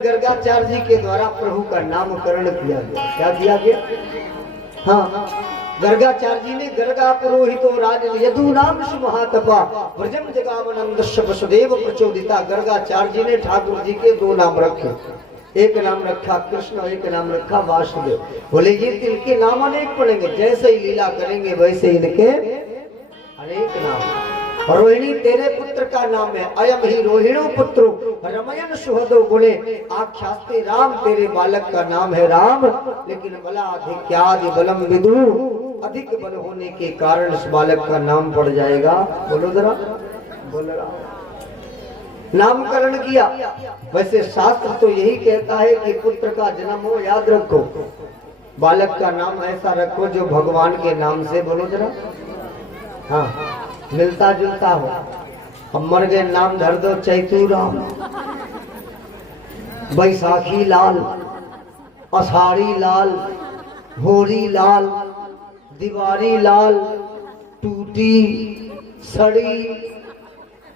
गर्गाचार्य जी के द्वारा प्रभु का नामकरण किया गया। क्या किया गया? हाँ, गर्गाचार्य जी ने गर्गा पुरोहितो राजन यदु नाम महातपा व्रजम जगावनंदस्य वसुदेव प्रचोदिता। गर्गाचार्य जी ने ठाकुर जी के दो नाम रखे, एक नाम रखा कृष्ण, एक नाम रखा वासुदेव। बोले ये इनके नाम अनेक पड़ेंगे, जैसे ही लीला करेंगे वैसे इनके अनेक नाम। रोहिणी तेरे पुत्र का नाम है, अयम ही रोहिणो पुत्रो रमयन सुहदो गुणे आख्यास्ते राम। तेरे बालक का नाम है राम, लेकिन बला अधिक्यादि बलम विदु, अधिक बल होने के कारण इस बालक का नाम पड़ जाएगा। बोलो जरा, बोल रहा नामकरण किया। वैसे शास्त्र तो यही कहता है कि पुत्र का जन्म हो याद रखो, बालक का नाम ऐसा रखो जो भगवान के नाम से, बोलो जरा, हाँ, मिलता जुलता हो। अब मर गए नाम धर दो चैतू राम, बैसाखी लाल, अषाढ़ी लाल, होरी लाल, दीवारी लाल, टूटी, सड़ी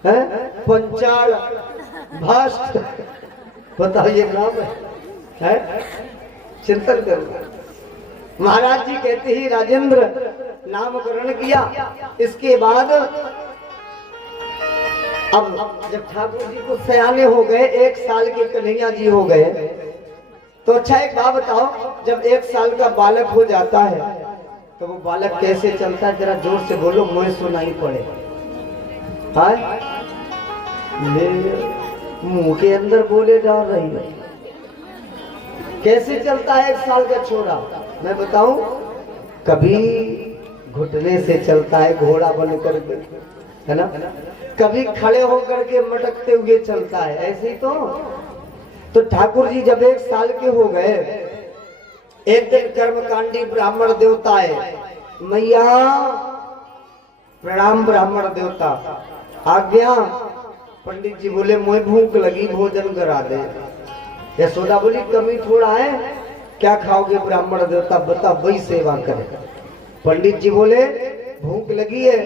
है, पंचाल, भस्त, बताओ ये नाम है? चिंतन करो। महाराज जी कहते ही राजेंद्र नामकरण किया। इसके बाद अब जब ठाकुर जी को सयाने हो गए, 1 साल के कन्हैया जी हो गए, तो अच्छा एक बात बताओ, जब 1 साल का बालक हो जाता है तो वो बालक कैसे चलता है? जरा जोर से बोलो, मुझे सुनाई पड़े। हाँ, मुंह के अंदर बोले जा रही है। कैसे चलता है 1 साल का छोरा? मैं बताऊं, कभी घुटने से चलता है घोड़ा बन करके, है ना, कभी खड़े होकर के मटकते हुए चलता है, ऐसे ही तो ठाकुर जी जब 1 साल के हो गए, एक दिन कर्मकांडी ब्राह्मण देवता है, मैया प्रणाम ब्राह्मण देवता, आज्ञा। पंडित जी बोले मुझे भूख लगी, भोजन करा दे। यशोदा बोली कमी थोड़ा है, क्या खाओगे ब्राह्मण देवता, बता, वही सेवा करे। पंडित जी बोले भूख लगी है,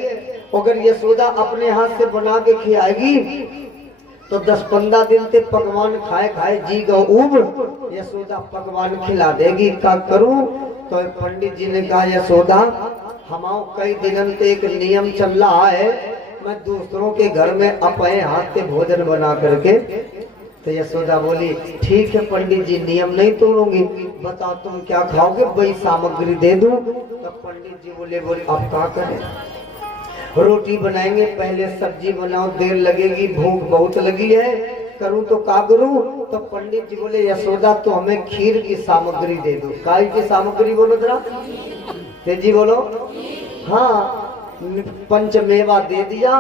अगर यशोदा अपने हाथ से बना के खिलाएगी तो 10-15 दिन तक पकवान खाए खाए जी गो उब, यशोदा पकवान खिला देगी, क्या करूं? तो पंडित जी ने कहा यशोदा, हमारे कई दिनों से एक नियम चल रहा है, मैं दूसरों के घर में अपने हाथ से भोजन बना करके। तो यशोदा बोली ठीक है पंडित जी, नियम नहीं तोड़ूंगी, बताओ तुम क्या खाओगे, वही सामग्री दे दूं। तो पंडित जी बोले अब क्या करें? रोटी बनाएंगे, पहले सब्जी बनाओ, देर लगेगी, भूख बहुत लगी है, करूं तो क्या करूं? तो पंडित जी बोले यशोदा तो हमें खीर की सामग्री दे दो। काय की सामग्री बोलो जरा, तेजी बोलो। हाँ, पंचमेवा दे दिया,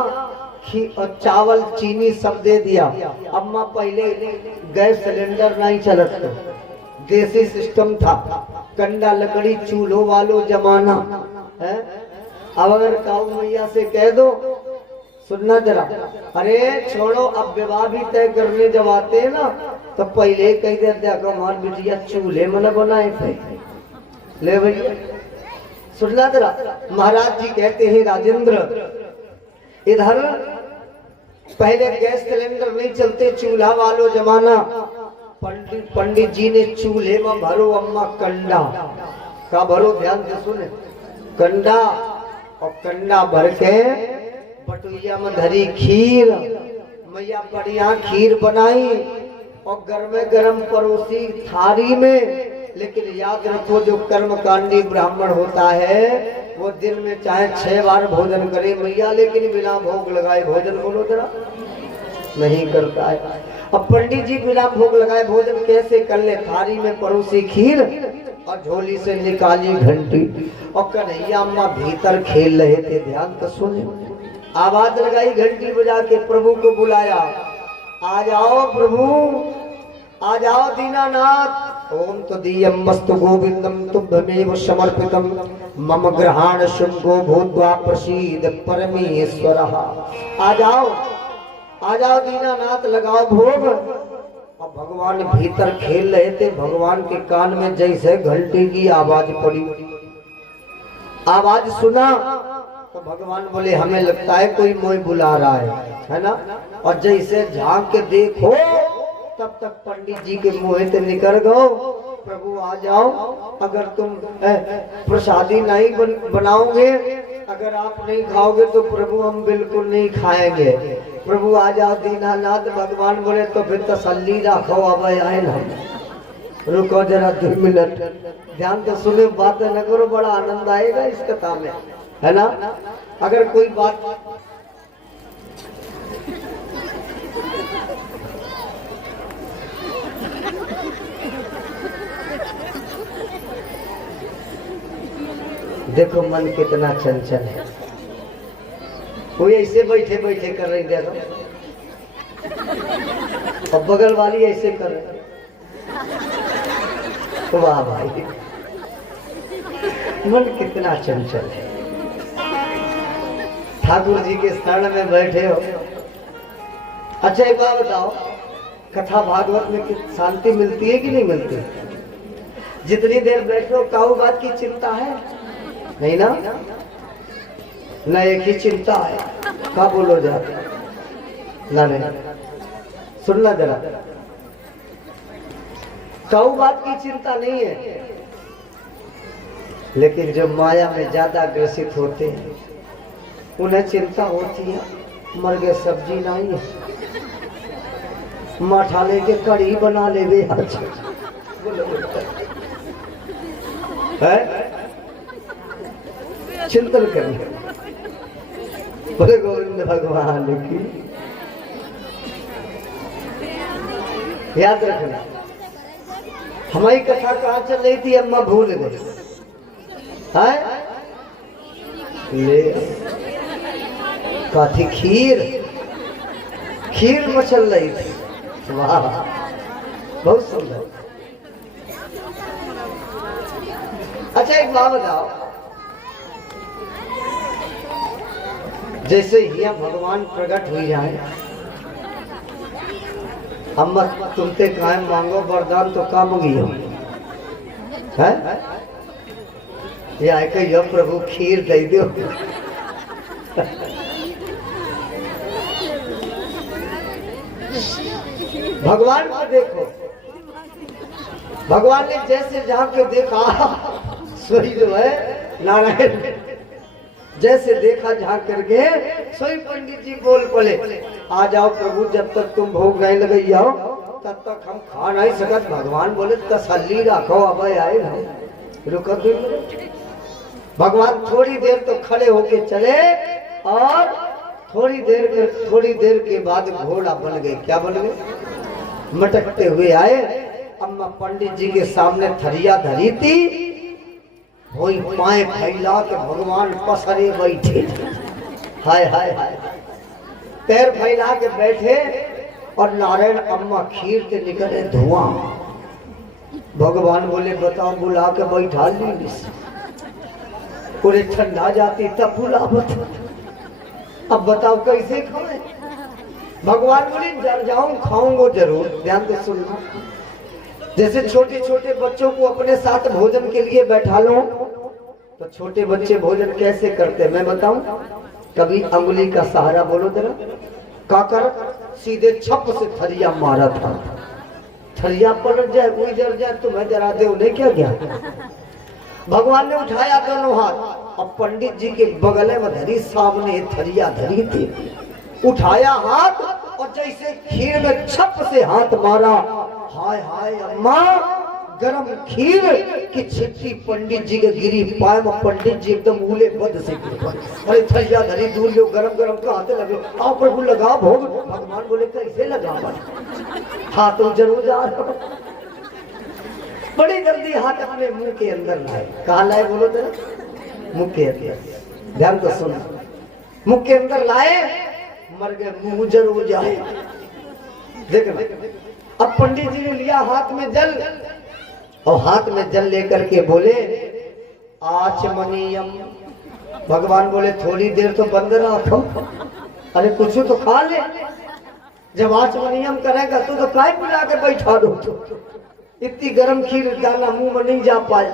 और चावल चीनी सब दे दिया। अम्मा पहले गैस सिलेंडर नहीं चलत, देसी सिस्टम था, कंडा लकड़ी चूल्हो वालो जमाना है। अब अगर काऊ मैया से कह दो, सुनना जरा, अरे छोड़ो, अब विवाह भी तय करने जब आते हैं ना तो पहले कह देते हमार बिटिया चूल्हे में न बनाए थे। ले भैया सुनना जरा, महाराज जी कहते हैं राजेंद्र, इधर पहले गैस सिलेंडर नहीं चलते, चूल्हा वालो जमाना। पंडित जी ने चूल्हे में भरो अम्मा कंडा का, भरो ध्यान से सुने, कंडा, और कंडा भर के बटुइया में धरी खीर, मैया बढ़िया खीर बनाई और गर्मे गर्म परोसी थारी में। लेकिन याद रखो, जो कर्मकांडी ब्राह्मण होता है वो दिन में चाहे 6 बार भोजन करे मैया, लेकिन बिना भोग लगाए भोजन, बोलो जरा, नहीं करता है। अब पंडित जी बिना भोग लगाए भोजन कैसे कर ले? थारी में परोसी खीर और झोली से निकाली घंटी, और कन्हैया अम्मा भीतर खेल रहे थे, ध्यान तो सुने। आवाज लगाई घंटी बजा के, प्रभु को बुलाया, आ जाओ प्रभु, आ जाओ दीनानाथ। ओम तदीयं मस्तु गोविंदम तुभ्यमेव समर्पितम, मम ग्रहाण शुंभो भूत्वा प्रसीद परमेश्वरः। आ जाओ, आ जाओ दीनानाथ, लगाओ भोग। अब भगवान भीतर खेल रहे थे, भगवान के कान में जैसे घंटी की आवाज पड़ी, आवाज सुना तो भगवान बोले हमें लगता है कोई मोह बुला रहा है ना। और जैसे झांक के देखो तब तक पंडित जी के मुंह से निकल गो, प्रभु आ जाओ, अगर तुम प्रसादी नहीं बनाओगे, अगर आप नहीं खाओगे तो प्रभु हम बिल्कुल नहीं खाएंगे। प्रभु आ जाओ दीनानाथ। भगवान बोले तो फिर तसल्ली रखो, अब आए ना, रुको जरा 2 मिनट, ध्यान तो सुने, बात न करो, बड़ा आनंद आएगा इस कथा में, है ना। अगर कोई बात देखो मन कितना चंचल है, कोई ऐसे बैठे बैठे कर रही, देखो और बगल वाली ऐसे कर रही। वाह भाई, मन कितना चंचल है। ठाकुर जी के शरण में बैठे हो। अच्छा एक बात बताओ, कथा भागवत में शांति मिलती है कि नहीं मिलती? जितनी देर बैठो काऊ बात की चिंता है नहीं ना, न एक ही चिंता है, का बोलो जरा ना, नहीं सुनना जरा, काऊ बात की चिंता नहीं है, लेकिन जो माया में ज्यादा ग्रसित होते हैं उन्हें चिंता होती है, मर गए सब्जी नहीं है, माठा लेके कढ़ी बना ले वे है, चिंतन करिए। बोले गोविंद भगवान की। याद रखना, हमारी कथा कहाँ चल रही थी, अम्मा भूल गए, ले काथी खीर, खीर मचल रही थी। वाह, बहुत सुंदर। अच्छा एक बात बताओ, जैसे ही भगवान प्रकट हुई जाए, अम्मा तुमते कायम मांगो वरदान तो का मंगियो है, या कहियो प्रभु खीर दे दो। भगवान को देखो, भगवान ने जैसे जहाँ के देखा, सोई जो है नारायण जैसे देखा जहाँ करके, सोई पंडित जी बोल पड़े, आ जाओ प्रभु, जब तक तुम भोग नहीं लगे जाओ तब तक हम खा नहीं सकत। भगवान बोले तसल्ली रखो, अब आए ना, रुको 2 मिनट। भगवान थोड़ी देर तो खड़े होके चले और थोड़ी देर के बाद घोड़ा बन गए। क्या बन गए? मटकते हुए आए। अम्मा पंडित जी के सामने थरिया धरी थी, वही पाए फैला के भगवान पसरे बैठे। हाय हाय हाय, पैर फैला के बैठे और नारायण अम्मा खीर के निकले धुआं। भगवान बोले बताओ, बुला के बैठा ली, पूरे ठंडा जाती तब बुला बता, अब बताओ कैसे खाए? भगवान बोले जब जाऊं खाऊंगा जरूर। ध्यान से सुनना, जैसे छोटे छोटे बच्चों को अपने साथ भोजन के लिए बैठा लो, तो छोटे बच्चे भोजन कैसे करते मैं बताऊं? कभी अंगुली का सहारा, बोलो जरा, काकर सीधे छप से थरिया मारा था, थरिया पलट जाए, कोई जर जाए तो मैं जरा दे, उन्हें क्या गया? भगवान ने उठाया दोनों हाथ और पंडित जी के बगल में धरी, सामने थरिया धरी थी, उठाया हाथ और जैसे खीर में छप से हाथ मारा। हाय हाय अम्मा, गरम खीर की छिट्टी पंडित जी के गिरी पाए में, पंडित जी एकदम उले बद से गिर। अरे थरिया धरी, दूर लो, गरम गरम कहते लगे, आओ प्रभु लगा भोग। भगवान बोले कैसे लगा? हाथों जरूर जा रहा, बड़ी जल्दी हाथ अपने मुंह के अंदर लाए। कहा लाए बोलो जरा? मुंह के अंदर। ध्यान तो सुनो, मुंह के अंदर लाए, मर गए, मुंह जरूर जाए। देखना, अब पंडित जी ने लिया हाथ में जल, और हाथ में जल लेकर के बोले आचमनीयम। भगवान बोले थोड़ी देर तो बंद रखो, अरे कुछ तो खा ले। जब आचमनीयम करेगा तो काय बुला के बैठा दो, इतनी गर्म खीर दाना मुंह में नहीं जा पाए।